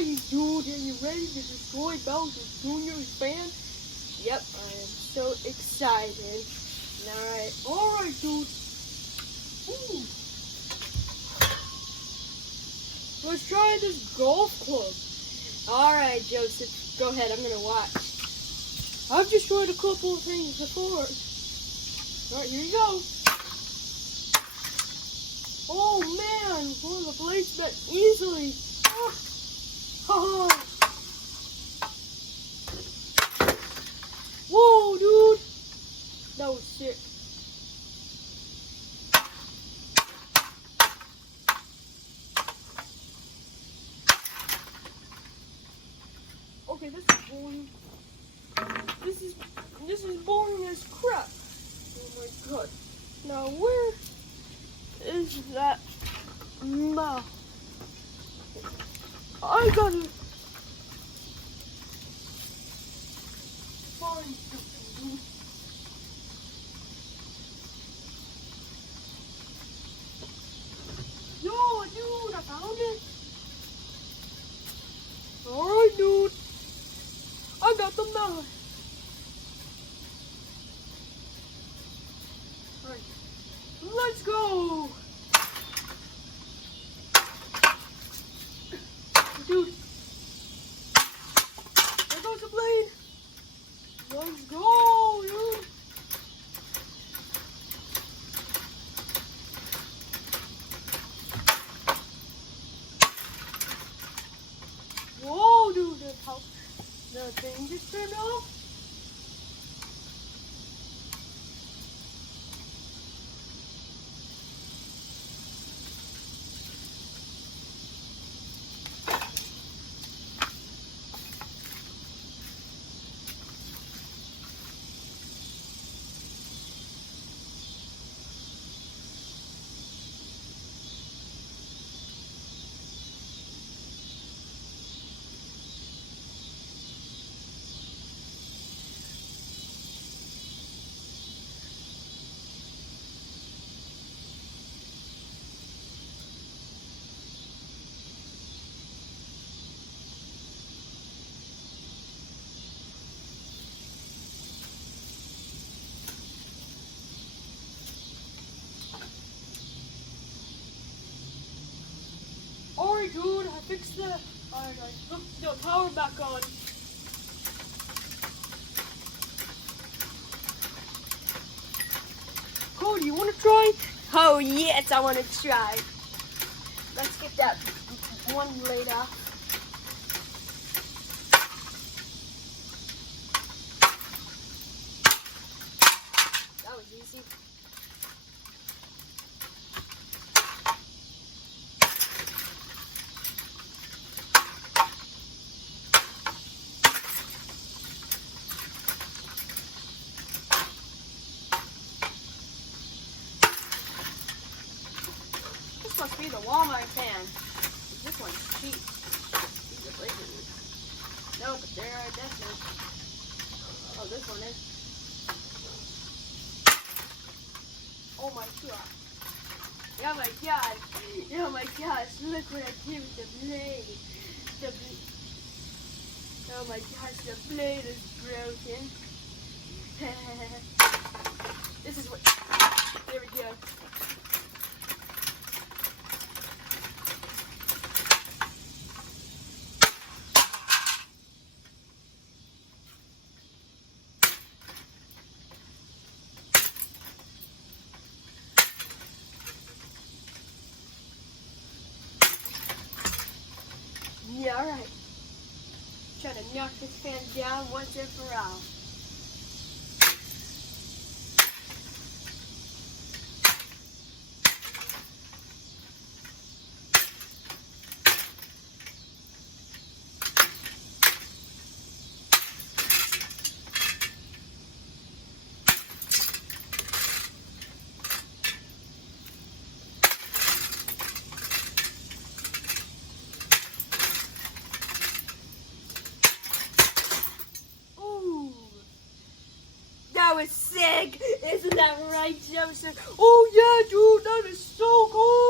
Alright, dude, are you ready to destroy Bowser Jr.'s band? Yep, I am so excited. Alright, dude. Ooh. Let's try this golf club. Alright, Joseph, go ahead, I'm gonna watch. I've destroyed a couple of things before. Alright, here you go. Oh man, one of the blades bent easily. Oh. Whoa, dude. That was sick. Okay, this is boring. This is boring as crap. Oh my god. Now where is that mouth? I gotta find something, dude. Yo, dude, I found it. Alright, dude. I got the mouth. Alright. Let's go. Dude. There goes the blade. Let's go, dude. Whoa, dude, the thing just turned off. Alright, dude, I fixed the. Alright, put the power back on. Cody, you want to try? Oh, yes, I want to try. Let's get that one blade off. That was easy. Must be the Walmart fan. This one's cheap. These are blazers. No, but there are definitely. Oh, this one is. Oh my god. Oh my god. Oh my gosh. Look what I did with the blade. Oh my gosh, the blade is broken. This is what. There we go. Yeah, alright. Try to knock this fan down once and for all. That was sick! Isn't that right, Joseph? Oh yeah, dude, that is so cool!